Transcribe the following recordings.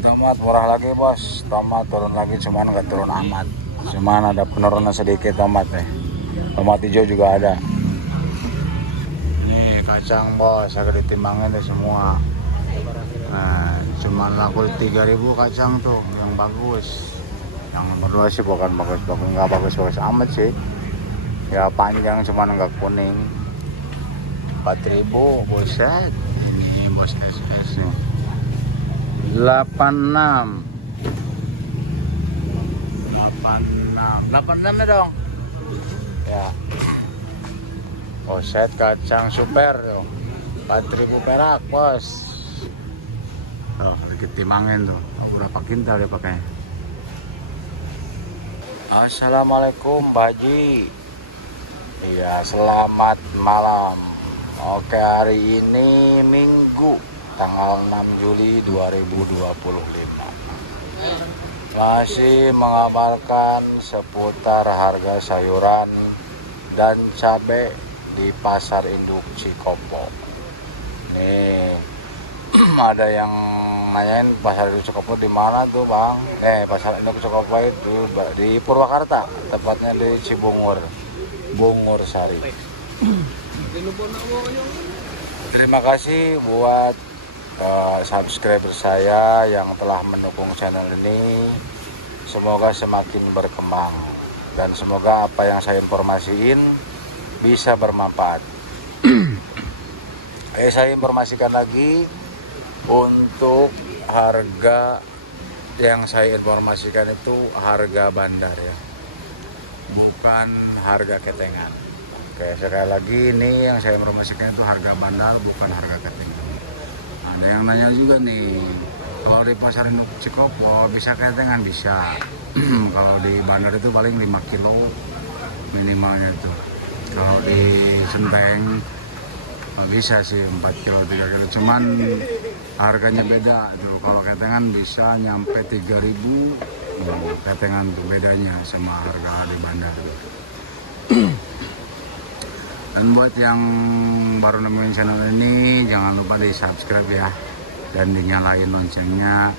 tomat murah lagi bos. Tomat turun lagi, cuman nggak turun amat. Cuman ada penurunan sedikit tomat nih. Tomat hijau juga ada. Nih kacang bos, agak ditimbangin deh semua. Nah, cuman laku 3.000 kacang tuh, yang bagus. Yang nomor 2 sih bukan bagus-bagus, nggak bagus-bagus amat sih. Ya panjang cuman nggak kuning. 4.000, buset. Ini bos SS nih. 86 ya dong ya. Buset, kacang super tuh 4.000 perak bos. Tuh dikit timangin tuh. Berapa kintal ya pakainya. Assalamualaikum Pak Haji. Iya, selamat malam. Oke, hari ini Minggu tanggal 6 Juli 2025. Masih mengabarkan seputar harga sayuran dan cabai di Pasar Induk Cikopo. Nih, ada yang nanyain Pasar Induk Cikopo di mana tuh Bang? Pasar Induk Cikopo itu di Purwakarta, tepatnya di Cibungur, Bungur Sari. Terima kasih buat subscriber saya yang telah mendukung channel ini. Semoga semakin berkembang dan semoga apa yang saya informasiin bisa bermanfaat. Saya informasikan lagi untuk harga yang saya informasikan itu harga bandar ya, bukan harga ketengan. Oke, sekali lagi ini yang saya informasikan itu harga bandar, bukan harga ketengan. Ada yang nanya juga nih, kalau di Pasar Induk Cikopo bisa ketengan? Bisa. Kalau di bandar itu paling 5 kilo minimalnya tuh. Kalau di Senteng bisa sih 4 kilo 3 kilo, cuman harganya beda tuh. Kalau ketengan bisa nyampe 3.000. Ketengan tuh bedanya sama harga di bandar. Dan buat yang baru nemuin channel ini, jangan lupa di subscribe ya, dan dinyalain loncengnya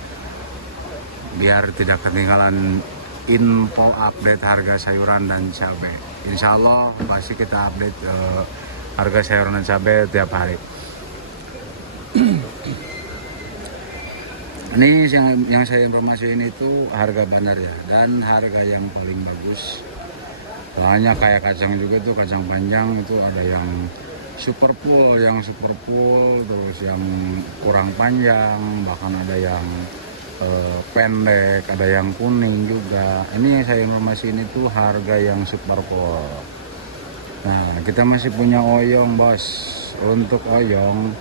biar tidak ketinggalan info update harga sayuran dan cabai. Insya Allah pasti kita update harga sayuran dan cabai tiap hari. Ini yang saya informasiin itu harga bandar ya, dan harga yang paling bagus. Soalnya kayak kacang juga tuh, kacang panjang itu ada yang super full, terus yang kurang panjang, bahkan ada yang pendek, ada yang kuning juga. Ini yang saya informasiin itu harga yang super full. Nah, kita masih punya oyong bos. Untuk oyong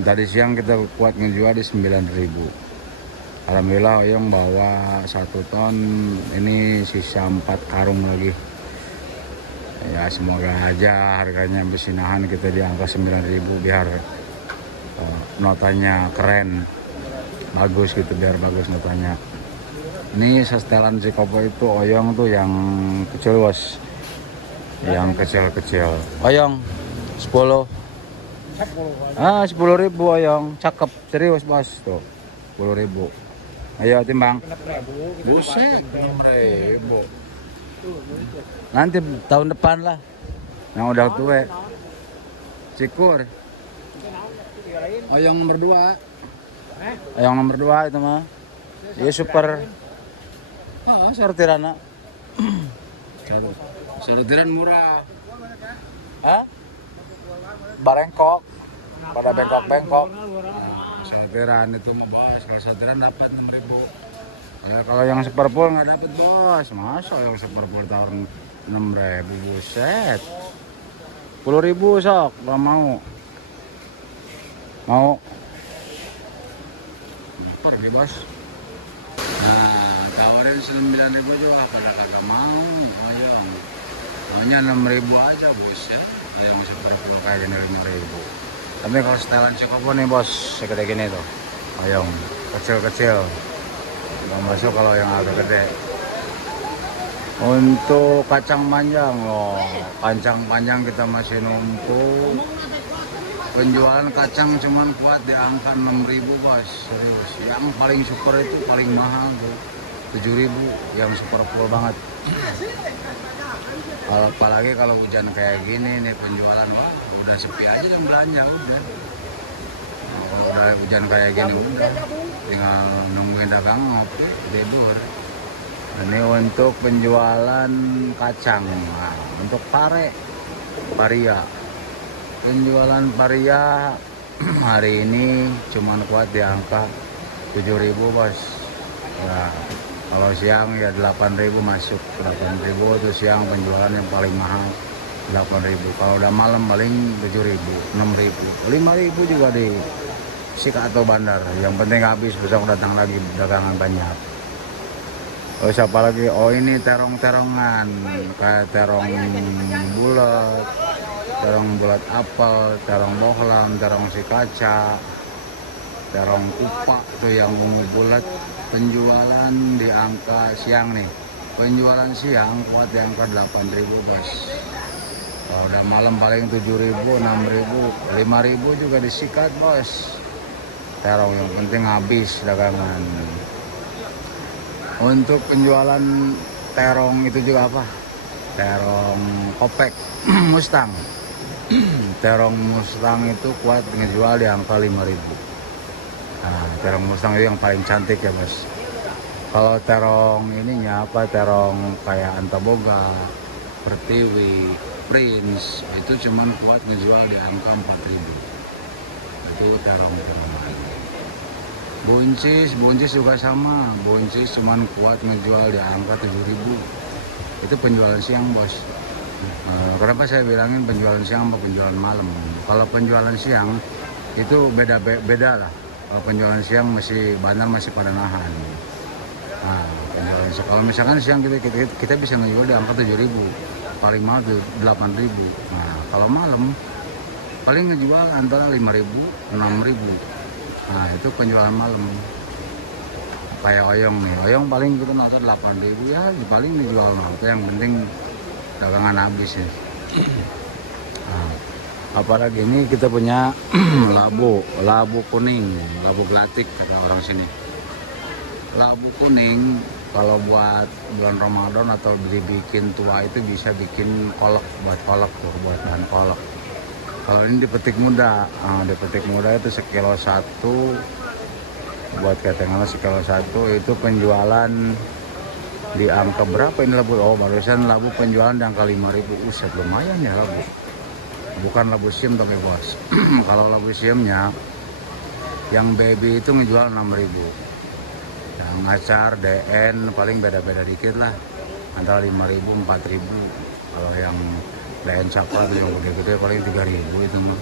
tadi siang kita kuat ngejual di 9.000. Alhamdulillah oyong bawa 1 ton, ini sisa 4 karung lagi. Ya semoga aja harganya besinahan kita di angka 9.000 biar notanya keren, bagus gitu, biar bagus notanya. Ini setelan Cikopo itu oyong tuh yang kecil bos, yang kecil-kecil. Oyong 10. 10.000 oyong, cakep, serius bos tuh, 10.000. Ayo timbang. Buset, 6.000. Nanti tahun depan lah, yang udah tua. Cikur. Oyong nomor 2. Oyong nomor 2 itu mah. Iya super. Sortiran. Sortiran murah. Hah? Barengkok. Pada bengkok-bengkok. Sortiran itu mah bos, kalau sortiran dapat 6.000. Kalau yang super full nggak dapat bos. Masa yang super full tahun 6.000, buset. 10.000 sok, gak mau. Pergi bos. Nah, tawarin 9.000 juga, pada kagak mau. Oyong maunya 6.000 aja buset. Yang super full kayak gini 5.000. Tapi kalau setelan Cikopo nih bos, segede gini tuh oyong, kecil-kecil. Nggak masuk kalau yang agak gede. Untuk kacang panjang loh, kacang panjang kita masih numpuk. Penjualan kacang cuman kuat di angka 6.000 bos, serius. Yang paling super itu paling mahal tuh 7.000, yang super full banget. Apalagi kalau hujan kayak gini nih penjualan, wah udah sepi aja yang belanja udah. Nah, kalau udah hujan kayak gini udah tinggal nungguin dagang ngopi tidur. Ini untuk penjualan kacang. Nah, untuk paria. Penjualan paria hari ini cuman kuat di angka 7.000 bos. Nah, kalau siang ya 8.000 masuk, 8.000 itu siang penjualan yang paling mahal 8.000. Kalau udah malam paling 7.000, 6.000, 5.000 juga di Sika atau Bandar. Yang penting habis, besok datang lagi dagangan banyak. Terus apa lagi? Oh ini terong-terongan, kayak terong bulat, terong bulat apel, terong bohlam, terong si kaca, terong kupak tuh yang ungu bulat. Penjualan di angka siang nih, penjualan siang kuat di angka 8.000 bos. Kalau udah malam paling 7.000, 6.000, 5.000 juga disikat bos. Terong yang penting habis dagangan. Untuk penjualan terong itu juga apa? Terong kopek, Mustang. Terong Mustang itu kuat ngejual di angka 5.000. Nah, terong Mustang itu yang paling cantik ya bos. Kalau terong ininya apa? Terong kayak Antaboga, Pertiwi, Prince itu cuman kuat ngejual di angka 4.000. Itu terong. Buncis juga sama. Buncis cuman kuat ngejual di angka 7.000. Itu penjualan siang bos. Kenapa saya bilangin penjualan siang sama penjualan malam? Kalau penjualan siang itu beda lah. Kalau penjualan siang bandar masih pada nahan. Nah, penjualan siang. Kalau misalkan siang kita bisa ngejual di angka 7.000, paling mahal tuh 8.000. Nah, kalau malam paling ngejual antara 5.000, 6.000. Nah, itu penjualan malam. Kayak oyong nih, oyong paling kita nangkap 8.000 ya, paling dijual apa yang penting dagangan habis ya. Nah, apalagi ini kita punya labu kuning, labu gelatik kata orang sini. Labu kuning kalau buat bulan Ramadan atau dibikin tua itu bisa bikin kolak, buat bahan kolak. Kalau ini dipetik muda, dipetik muda itu sekilo 1, buat katakanlah sekilo 1 itu penjualan di angka berapa ini labu? Oh barusan labu penjualan di angka 5.000, uset lumayan ya labu. Bukan labu siam tapi bos. Kalau labu siamnya yang baby itu ngejual 6.000. Yang ngacar DN paling beda-beda dikit lah, antara 5.000, 4.000. Kalau yang lain cakra yang gede-gede paling 3.000 itu mah.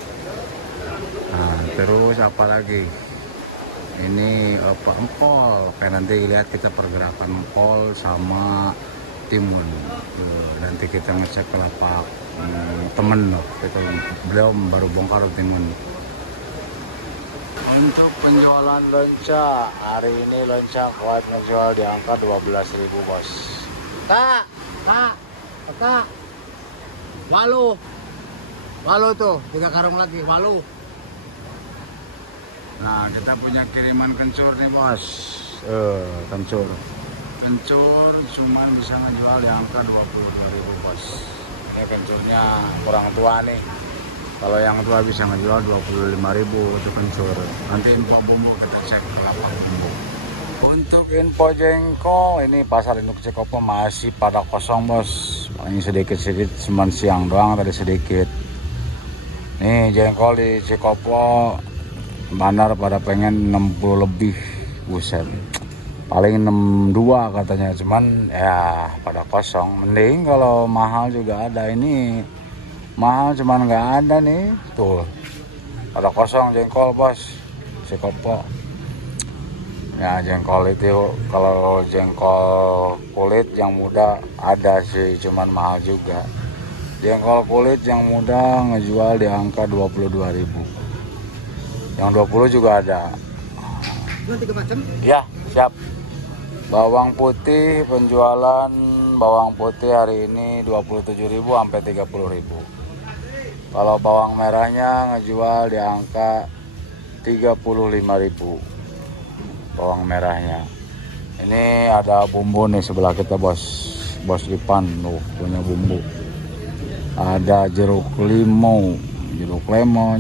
Nah, terus apa lagi? Ini engkol. Kayak nanti lihat kita pergerakan engkol sama timun. Nanti kita ngecek ke lapak temen loh. Beliau baru bongkar timun. Untuk penjualan lonca, hari ini lonca kuat ngejual di angka 12.000 bos. Kak, walu tuh 3 karung lagi walu. Nah kita punya kiriman kencur nih bos. Kencur cuman bisa ngejual di angka 22.000 bos. Ini kencurnya kurang tua nih. Kalau yang tua bisa ngejual 25.000 itu kencur. Nanti info bumbu kita cek ke lapak bumbu. Untuk info jengkol, ini pasar induk Cikopo masih pada kosong bos. Ini sedikit cuman siang doang tadi sedikit. Nih jengkol di Cikopo bandar pada pengen 60 lebih, buset. Paling 62 katanya, cuman ya pada kosong. Mending kalau mahal juga ada, ini mahal cuman nggak ada nih. Tuh pada kosong jengkol bos Cikopo. Ya jengkol itu kalau jengkol kulit yang muda ada sih, cuman mahal juga. Jengkol kulit yang muda ngejual di angka 22.000. Yang 20 juga ada. Tiga macam? Ya, siap. Bawang putih, penjualan bawang putih hari ini 27.000 sampai 30.000. Kalau bawang merahnya ngejual di angka 35.000 bawang merahnya. Ini ada bumbu nih sebelah kita bos Ipan punya bumbu. Ada jeruk lemon,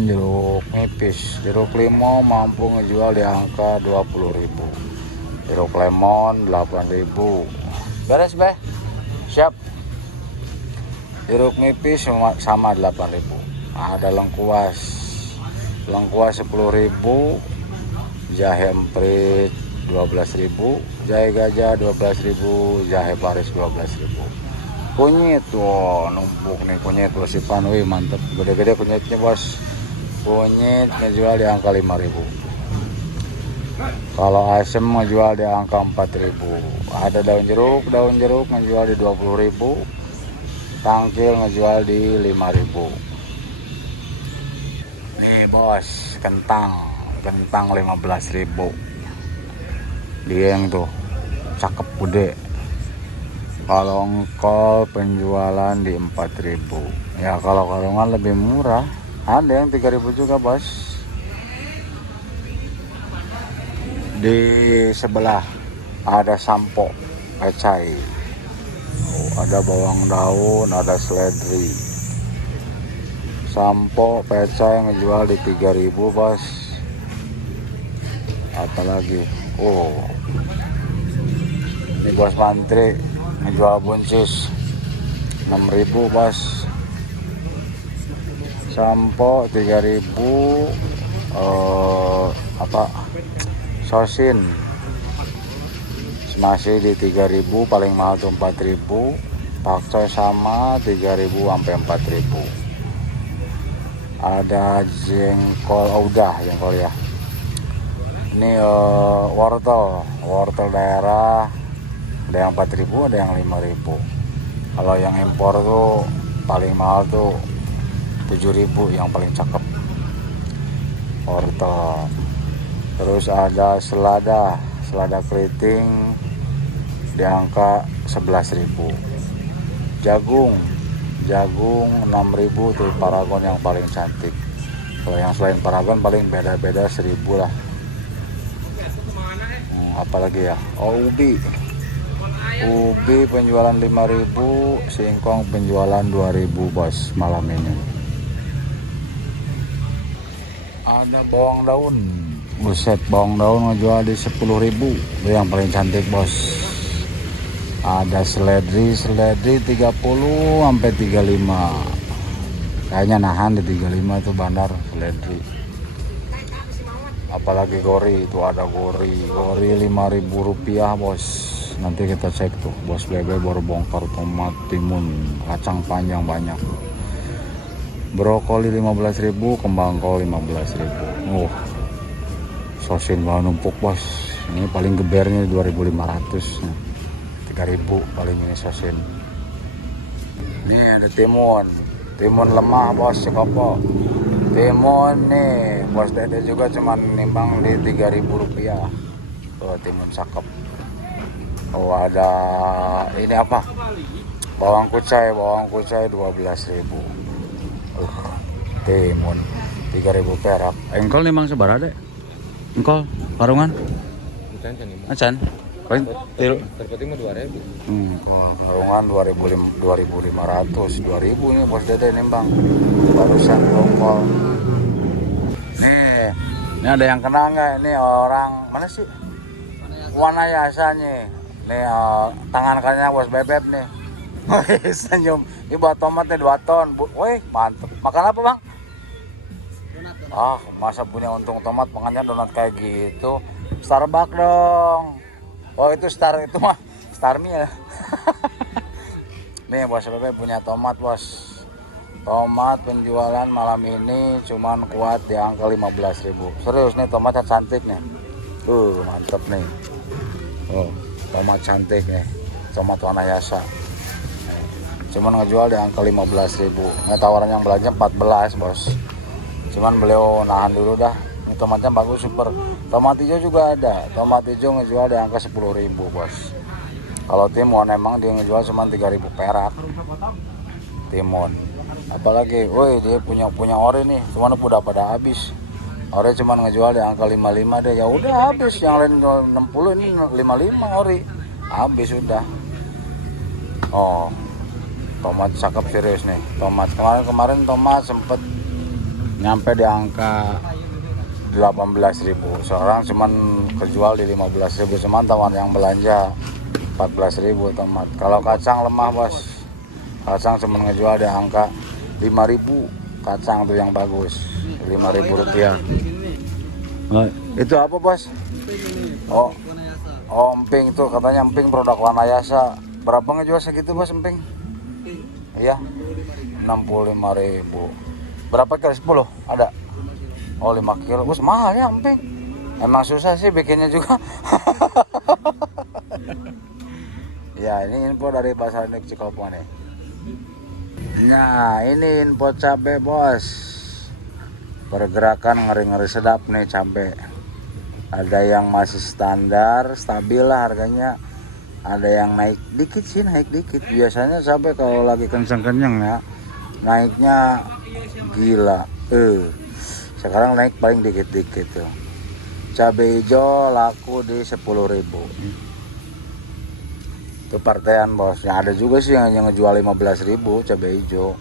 jeruk nipis. Jeruk lemon mampu ngejual di angka 20.000. Jeruk lemon 8.000. Beres beh, siap. Jeruk nipis sama 8.000. Ada lengkuas 10.000. Jahe emprit 12.000, jahe gajah 12.000, jahe Paris 12.000. Kunyit tuh numpuk nih kunyit bos Ipan, wih mantep, gede-gede kunyitnya bos. Kunyit ngejual di angka 5.000. Kalau asem ngejual di angka 4.000. Ada daun jeruk ngejual di 20.000. Tangkil ngejual di 5.000. Nih bos, kentang 15.000. Dieng tuh cakep gede. Kalau engkol penjualan di 4.000. Ya kalau karungan lebih murah, ada yang 3.000 juga bos. Di sebelah ada sampo pecai. Ada bawang daun, ada seledri. Sampo pecai ngejual di 3.000 bos. Apalagi ini bos Mantri ngejual buncis 6.000 bos. Sampo 3.000. Sosin masih di 3.000, paling mahal tuh 4.000. Pakcoy sama 3.000 sampai 4.000. Ada jengkol, jengkol ya. Ini wortel daerah, ada yang 4.000, ada yang 5.000. Kalau yang impor tuh paling mahal tuh 7.000, yang paling cakep wortel. Terus ada selada keriting di angka 11.000. Jagung 6.000 tuh Paragon yang paling cantik. Kalau yang selain Paragon paling beda-beda 1.000 lah. Apalagi ya, ubi penjualan 5.000, singkong penjualan 2.000 bos malam ini. Ada bawang daun, buset, bawang daun ngejual di 10.000, itu yang paling cantik bos. Ada seledri 30 sampai 35, kayaknya nahan di 35 tuh bandar seledri. Apalagi gori, itu ada gori 5.000 rupiah bos. Nanti kita cek tuh bos Bebe baru bongkar tomat, timun, kacang panjang banyak. Brokoli 15.000, kembang kol 15.000. Sosin bahan numpuk bos. Ini paling gebernya 2.500, 3.000 paling ini sosin. Ini ada timun lemah bos, sekopo. Timun nih bos Dede juga cuman nimbang di 3.000 rupiah. Timun cakep. Ada ini apa, bawang kucai 12.000. Timun 3.000 perak. Engkol nih mang sebar ada. Engkol parungan acan paling terpenting mah 2.000. Parungan 2.500, 2.000 nih bos Dede nimbang barusan engkol. Nih ada yang kenal nggak? Ini orang mana sih? Wanayasanya. Nih tangan kanannya bos Bebek nih. Senyum. Ini buat tomatnya 2 ton. Woi mantep. Makan apa bang? Masa punya untung tomat makannya donat kayak gitu. Starbucks dong. Oh itu mah Starmi ya. Nih bos Bebek punya tomat bos. Tomat penjualan malam ini cuman kuat di angka 15.000. Serius nih tomatnya cantik nih. Mantep nih. Tomat cantik nih. Tomat Wanayasa. Cuman ngejual di angka 15.000. Tawaran yang belanja 14 bos. Cuman beliau nahan dulu dah. Ini tomatnya bagus super. Tomat hijau juga ada. Tomat hijau ngejual di angka 10.000 bos. Kalau timun emang dia ngejual cuma 3.000 perak. Timun. Apalagi, woi dia punya ori nih, cuman udah pada habis. Ori cuman ngejual di angka 55 deh. Ya udah habis, yang lain 60 ini 55 ori. Habis udah. Oh, tomat cakep serius nih. Tomat kemarin tomat sempet nyampe di angka 18.000. Sekarang cuman kejual di 15.000. Cuman tawar yang belanja 14.000 tomat. Kalau kacang lemah bos. Kacang cuman ngejual di angka 5.000. Kacang tuh yang bagus 5.000 rupiah. Nah, itu apa bos? Oh, emping tuh katanya emping produk Wanayasa. Berapa ngejual segitu bos emping? Iya 65.000. Berapa kilo? 10 ada? Oh 5 kilo. Bos mahal ya emping. Emang susah sih bikinnya juga. Ya ini info dari Pasar Induk Cikopo nih. Nah ini info cabai bos. Pergerakan ngeri-ngeri sedap nih cabai. Ada yang masih standar, stabil lah harganya. Ada yang naik dikit sih, naik dikit. Biasanya cabai kalau lagi kenceng-kenceng ya, naiknya gila. Sekarang naik paling dikit-dikit tuh. Cabai hijau laku di 10.000. Itu partaian bos. Yang ada juga sih yang ngejual 15.000 cabai hijau.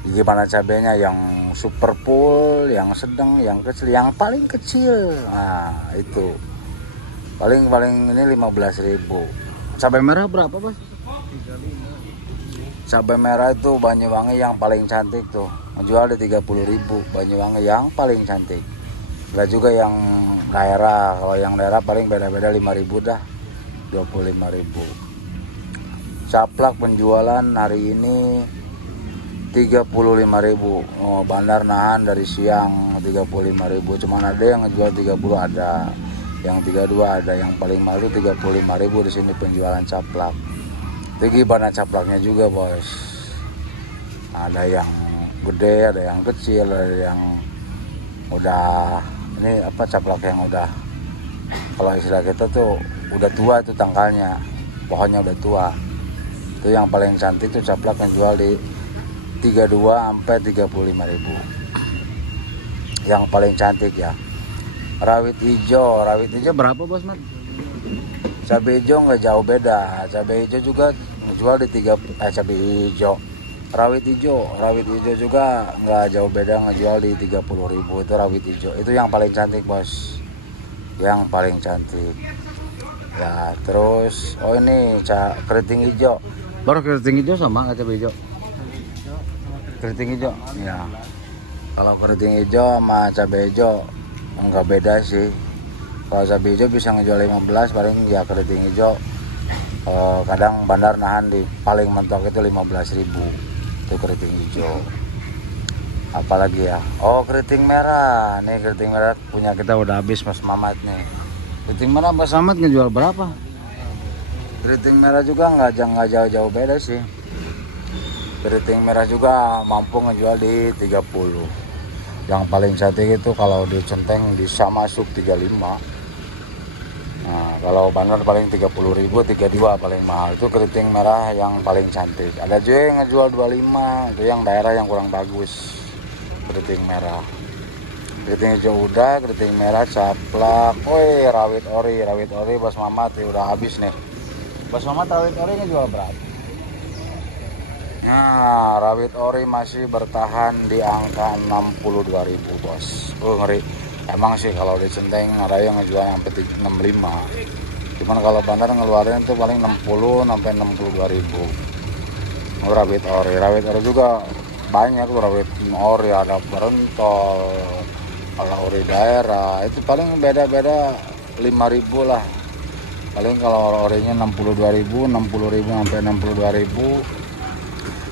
Gimana cabainya, yang super full, yang sedang, yang kecil, yang paling kecil. Nah, itu. Paling ini 15.000. Cabai merah berapa, Bos? 35. Cabai merah itu Banyuwangi yang paling cantik tuh. Ngejual di 30.000. Banyuwangi yang paling cantik. Enggak juga yang daerah. Kalau yang daerah paling beda-beda 5.000 dah. 25.000. Caplak penjualan hari ini 35.000. Oh, bandar nahan dari siang 35.000. Cuman ada yang ngejual 30 ada, yang 32 ada, yang paling malu 35.000 di sini penjualan caplak. Tinggi badan caplaknya juga bos. Ada yang gede, ada yang kecil, ada yang udah ini apa caplak yang udah, kalau istilah kita tuh udah tua itu tangkalnya, pohonnya udah tua. Itu yang paling cantik tuh caplak yang jual di 32 sampai 35.000. Yang paling cantik ya. Rawit hijau berapa bos Mat? Cabai hijau nggak jauh beda. Cabai hijau juga jual di cabai hijau. Rawit hijau juga nggak jauh beda, ngejual di 30.000. Itu rawit hijau. Itu yang paling cantik bos. Yang paling cantik. Ya terus, oh ini keriting hijau. Baru keriting hijau sama nggak cabai hijau? Keriting hijau, ya. Kalau keriting hijau sama cabai hijau nggak beda sih. Kalau cabai hijau bisa ngejual 15, paling ya keriting hijau. Kadang bandar nahan di paling mentok itu 15.000. Itu keriting hijau. Apalagi ya? Oh keriting merah. Nih keriting merah punya kita udah habis Mas Mamat nih. Keriting merah Mas Mamat ngejual berapa? Keriting merah juga nggak jauh-jauh beda sih. Keriting merah juga mampu ngejual di 30. Yang paling cantik itu kalau di centeng bisa masuk 35. Nah, kalau bandar paling 30.000, 32 paling mahal. Itu keriting merah yang paling cantik. Ada juga yang ngejual 25, itu yang daerah yang kurang bagus. Keriting merah. Keriting hijau udah, keriting merah caplak. Woi, rawit ori Bos Mamat ya udah habis nih. Bos Mamat rawit ori ngejual berapa? Nah, rawit ori masih bertahan di angka 62.000 bos. Ngeri. Emang sih kalau di centeng ada yang ngejual sampai 65. Cuman kalau bandar ngeluarin itu paling 60 sampai 62.000. Rawit ori juga banyak tuh rawit ori, ada berentol, ada ori daerah. Itu paling beda-beda 5.000 lah. Paling kalau orinya 62.000, 60.000 sampai 62.000.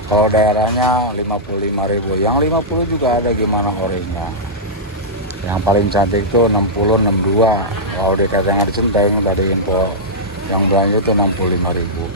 Kalau daerahnya 55.000, yang 50 juga ada gimana orinya. Yang paling cantik tuh 60, 62. Kalau di Katengah di Centeng tadi info yang belanja tuh 65.000.